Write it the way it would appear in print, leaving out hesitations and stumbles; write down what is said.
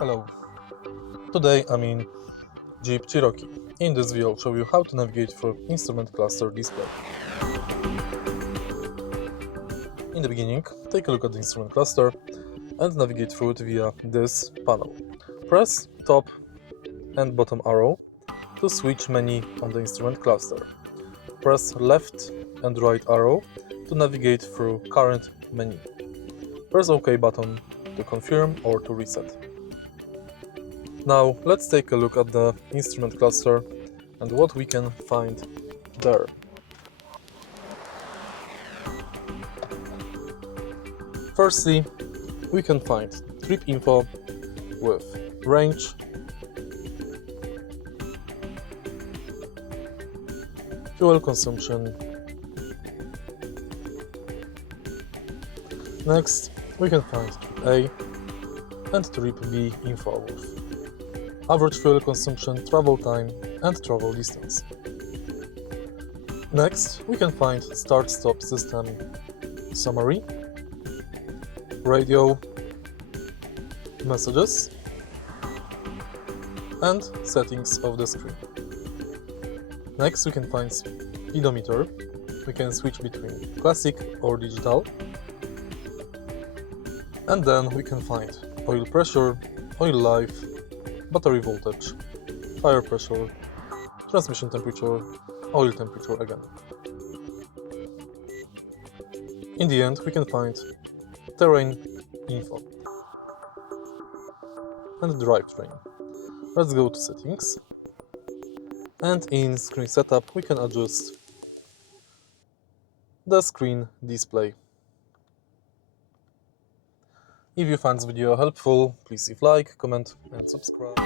Hello, today I'm in JEEP Cherokee. In this video I'll show you how to navigate through instrument cluster display. In the beginning, take a look at the instrument cluster and navigate through it via this panel. Press top and bottom arrow to switch menu on the instrument cluster. Press left and right arrow to navigate through current menu. Press OK button to confirm or to reset. Now let's take a look at the instrument cluster and what we can find there. Firstly, we can find trip info with range, fuel consumption. Next, we can find trip A and trip B info with average fuel consumption, travel time, and travel distance. Next, we can find start-stop system summary, radio, messages, and settings of the screen. Next, we can find speedometer. We can switch between classic or digital. And then we can find oil pressure, oil life, battery voltage, tire pressure, transmission temperature, oil temperature again. In the end, we can find terrain info and drivetrain. Let's go to settings, and in screen setup we can adjust the screen display. If you find this video helpful, please leave like, comment and subscribe.